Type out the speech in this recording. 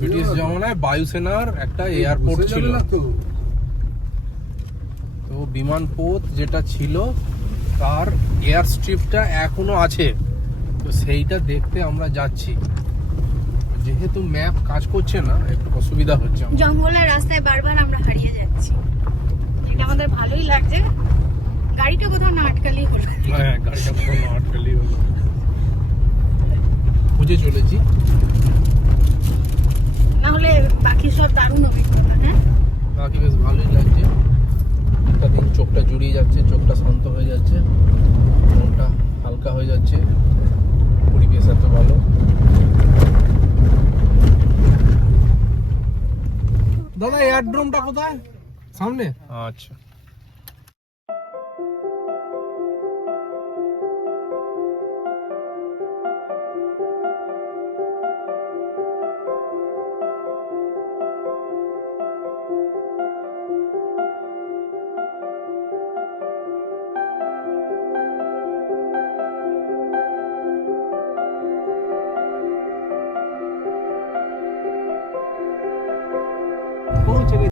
British জমানায় বায়ুসেনার একটা এয়ারপোর্ট ছিল, তো বিমানপথ যেটা ছিল তার এয়ার স্ট্রিপটা এখনো আছে, তো সেইটা দেখতে আমরা যাচ্ছি। যেহেতু ম্যাপ কাজ করছে না, একটু অসুবিধা হচ্ছে। জঙ্গলের রাস্তায় বারবার আমরা হারিয়ে যাচ্ছি, এটা আমাদের ভালোই লাগছে। গাড়িটা কোথাও না আটকালেই হলো। হ্যাঁ, গাড়িটা কোথাও না আটকালেই হলো। খুঁজে চলেছি, না হলে বাকি সব দারুণ অভিজ্ঞতা। হ্যাঁ, বাকি বেশ ভালোই লাগছে। একটা দিন চোখটা জুড়িয়ে যাচ্ছে, চোখটা শান্ত হয়ে যাচ্ছে, মনটা হালকা হয়ে যাচ্ছে, পরিবেশ এত ভালো। দাদা এয়ারড্রোমটা কোথায়? সামনে? আচ্ছা।